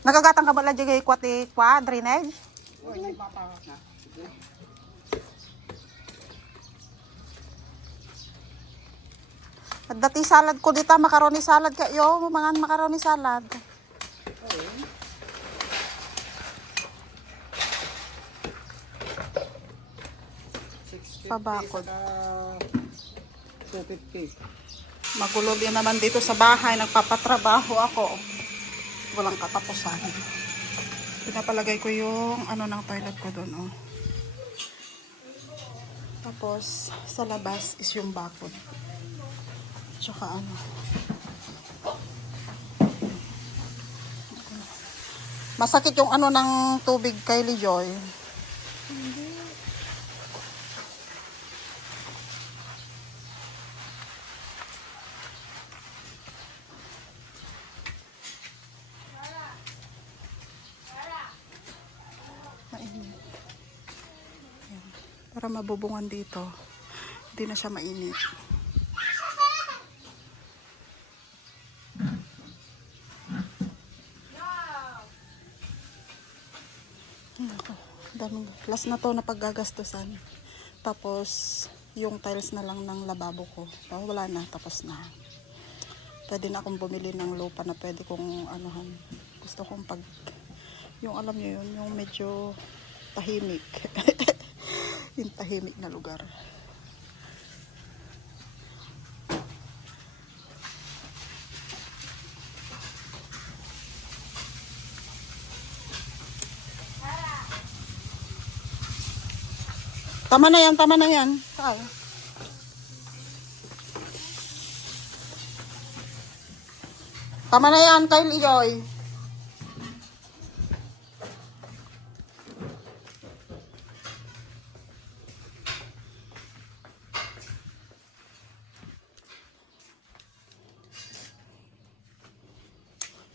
Nagagatang ka ba lang dyan kwa drainage? Oo, hindi papakas na. Sige. At dati salad ko dito, macaroni salad kayo, mga macaroni salad. Oo. Pabakod. 250. Magulo din naman dito sa bahay, nagpapatrabaho ako. Walang katapusan. Pinapalagay ko yung ano ng toilet ko doon, oh. Tapos sa labas is yung bakod. Tsaka ano. Masakit yung ano ng tubig kay Lijoy. Mainit. Ayan. Para mabubungan dito. Hindi na siya mainit. Daming last na to na paggagastusan. Tapos yung tiles na lang ng lababo ko. Wala na, tapos na. Pwede na akong bumili ng lupa na pwede kong anuhan. Gusto kong pag yung alam niyo yun, yung medyo tahimik. Yung tahimik na lugar. Tama na yan, tama na yan. Ay. Tama na yan, kay Lijoy.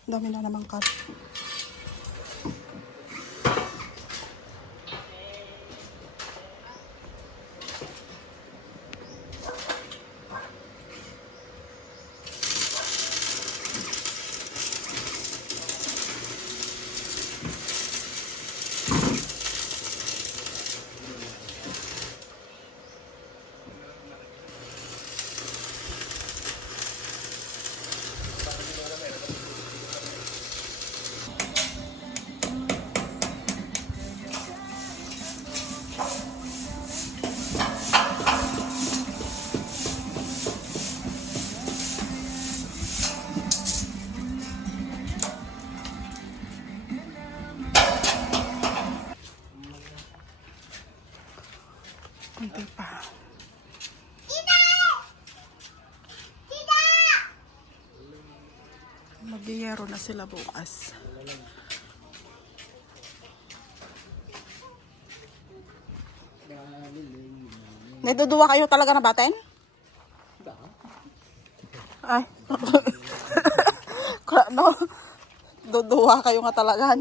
Dami na naman cut. Kunti pa. Magyayaro na sila bukas. May duduwa kayo talaga na baten? Ay. No. Duduwa kayo nga talaga.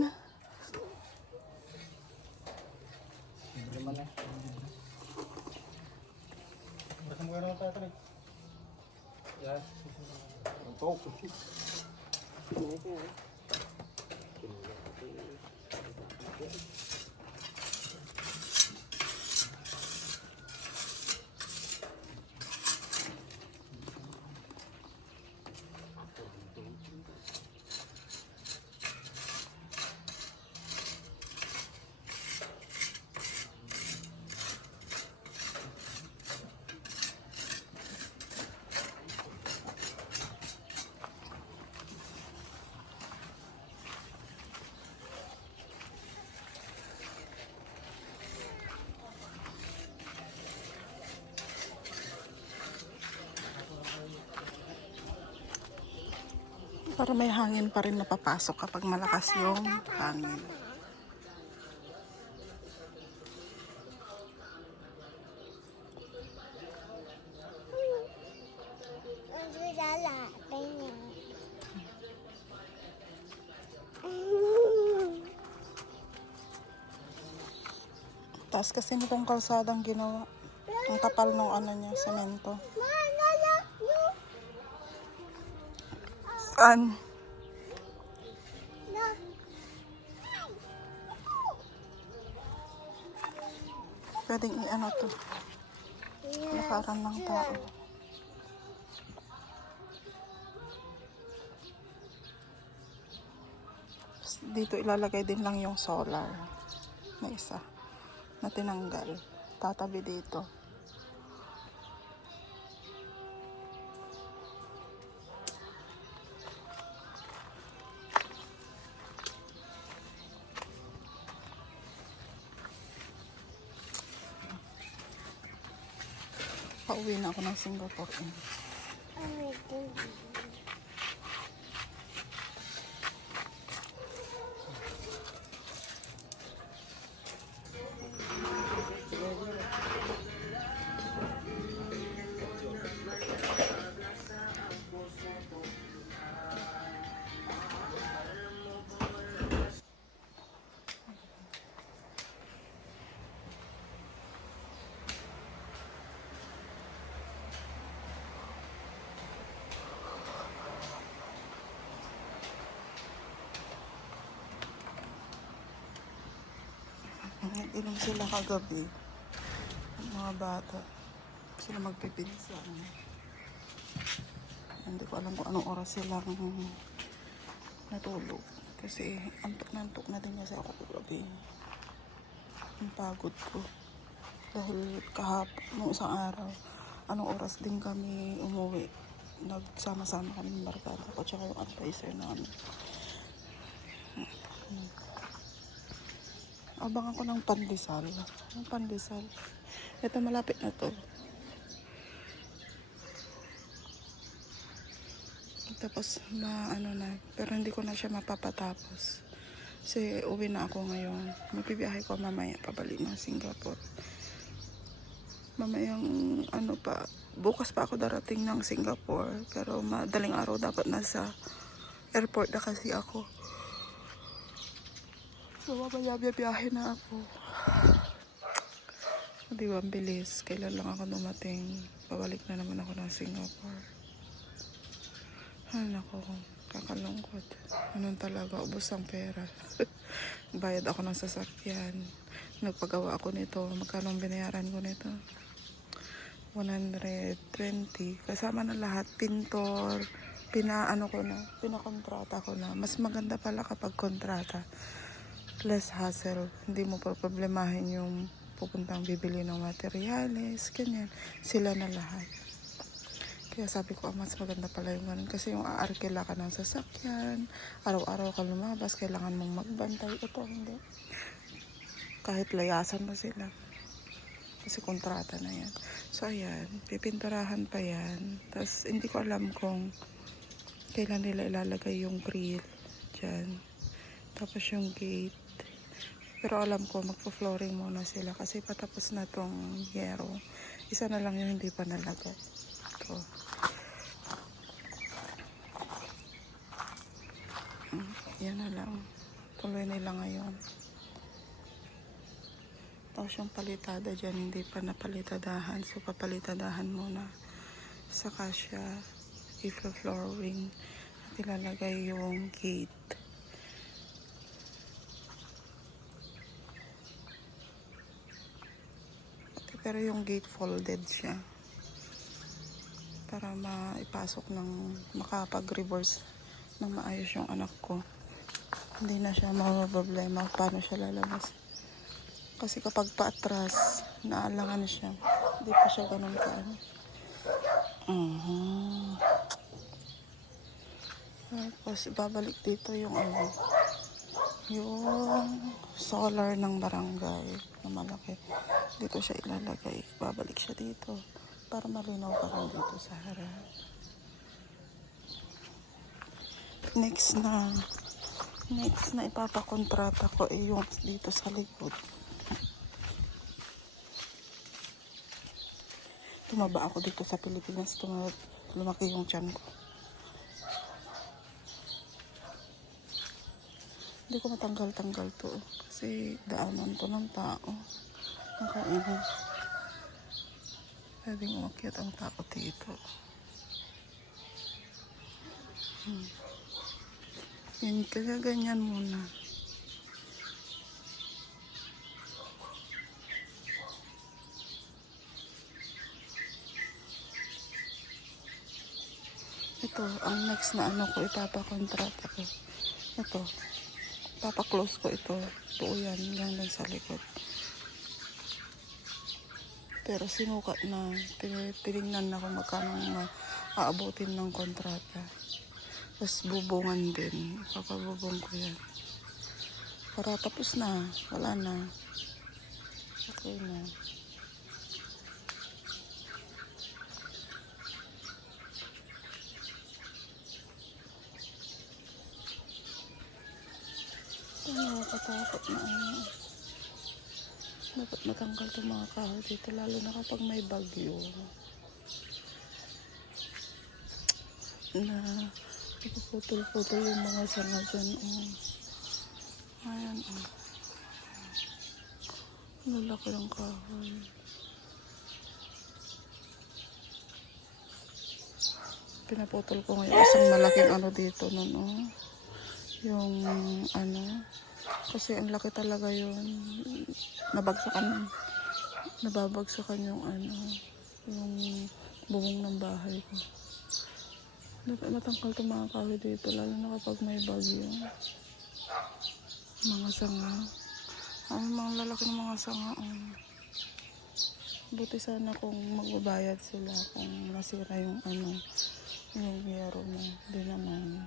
Para may hangin pa rin napapasok kapag malakas yung hangin. Taas kasi nitong kalsadang ginawa. Ang kapal ng ano niya, semento. Saan? pwedeng i-ano to. Lakaran ng tao. Dito ilalagay din lang yung solar na isa na tinanggal. Tatabi dito. Pauwi na ako ng Singapore. Nag-inom sila kagabi. Mga bata. Sila magpipinsan. Hindi ko alam kung anong oras silang natulog. Kasi antok na din kasi ako kagabi. Ang pagod ko. Dahil kahapon, nung isang araw, anong oras din kami umuwi. Nagsama-sama kami ng barkada ko tsaka yung advisor namin. Abang ako ng pandesal. Ang pandesal. Ito malapit na to. Tapos ano na. Pero hindi ko na siya mapapatapos. Kasi uwi na ako ngayon. Magbibiyahe ko mamaya pabalik ng Singapore. Mamayang ano pa. Bukas pa ako darating ng Singapore. Pero madaling araw dapat nasa airport na kasi ako. So, mamaya biyahe na ako. Di ba, ang bilis. Kailan lang ako dumating. Pabalik na naman ako ng Singapore. Ay, nako. Kakalungkot. Ganun talaga. Ubos ang pera. Bayad ako ng sasakyan. Nagpagawa ako nito. Magkano ang binayaran ko nito? 120. Kasama na lahat. Pintor. Pinakontrata ko na. Mas maganda pala kapag kontrata. Less hassle. Hindi mo pa problemahin yung pupuntang bibili ng materyales, ganyan. Sila na lahat. Kaya sabi ko, mas maganda pala yung ganun. Kasi yung aarkila ka ng sasakyan, araw-araw ka lumabas, kailangan mong magbantay. Ito, hindi. Kahit layasan na sila. Kasi kontrata na yan. So, ayan. Pipinturahan pa yan. Tapos, hindi ko alam kung kailan nila ilalagay yung grill dyan. Tapos yung gate. Pero alam ko, magpo-flooring muna sila kasi patapos na tong yero. Isa na lang yung hindi pa nalagay. Ito. Yan na lang. Tuloy nila ngayon. Tapos yung palitada dyan, hindi pa napalitadahan. So, papalitadahan muna. Saka siya i-flooring at ilalagay yung gate. Pero yung gate folded siya. Para maipasok ng makapag-reverse ng maayos yung anak ko. Hindi na siya problema paano siya lalabas. Kasi kapag paatras, naalangan siya. Hindi pa siya ganun kaan. Tapos babalik dito yung yung solar ng barangay na malaki. Dito siya ilalagay. Babalik siya dito para malinaw pa rin dito sa harap. Next na ipapakontrata ko ay yung dito sa likod. Tumaba ako dito sa Pilipinas. Lumaki yung tiyan ko. Hindi ko matanggal-tanggal to. Kasi daanan to ng tao. Nakainis. Pwedeng umakyat ang tao dito. Yan, kaya ganyan muna. Ito, ang next na ano ko, ipapakontrata ko. Ito, ipapaklose ko ito. Ito yan, hanggang sa likod. Pero sinukat na, tinignan na kung magkano aabutin ng kontrata. Tapos bubungan din, papabubong ko yan. Para tapos na, wala na. Okay na. Nakakatakot na ano. Dapat matanggal itong mga kahoy dito, lalo na kapag may bagyo. Na putol-putol yung mga sanga dyan. Ayan. Lalaki ng kahoy. Pinaputol ko ngayon isang malaking ano dito nun. Yung ano. Kasi ang laki talaga yun. Nababagsakan yung ano. Yung bubong ng bahay ko. Dapat matangkal itong mga kahoy dito, lalo na kapag may bagyo. Mga sanga. Ay, mga lalaki ng mga sanga. Buti sana kung magbabayad sila kung nasira yung ano, yung yero na. Di naman.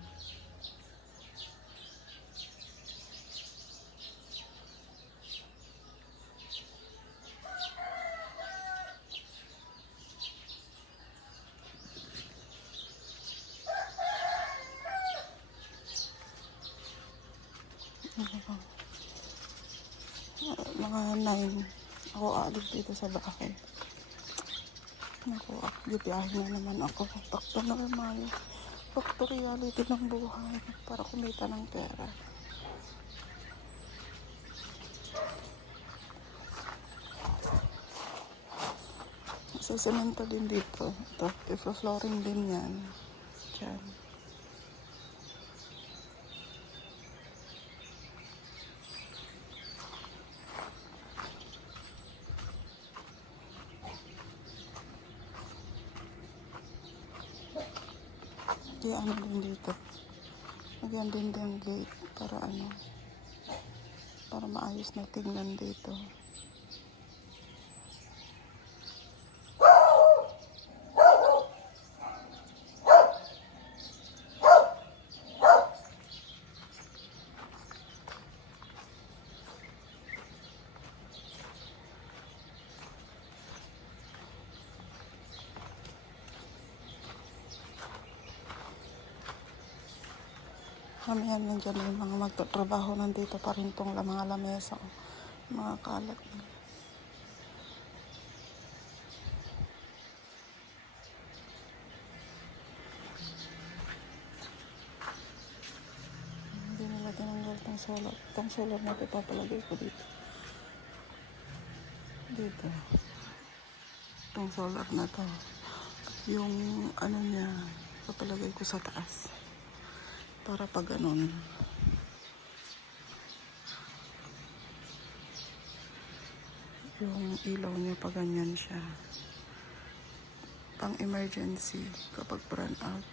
Mga 9 ako aalis dito sa bahay. Naku, bibiyahe na naman ako. Takto na naman. Takto reality ng buhay para kumita ng pera. Sasamento din dito. Ito, i-flooring din yan. Diyan. Ano din dito. Lagyan din yung gate para ano, para maayos na tingnan dito. Mamaya nandiyan yung mga magtatrabaho nandito pa rin tong mga lamesa, mga kalat. Hindi nila tinanggal tong solar. Itong solar na ito papalagay ko dito. Dito. Itong solar na to. Yung ano niya, papalagay ko sa taas. Para pag ganun. Yung ilaw niya pag ganyan siya. Pang emergency kapag burn out.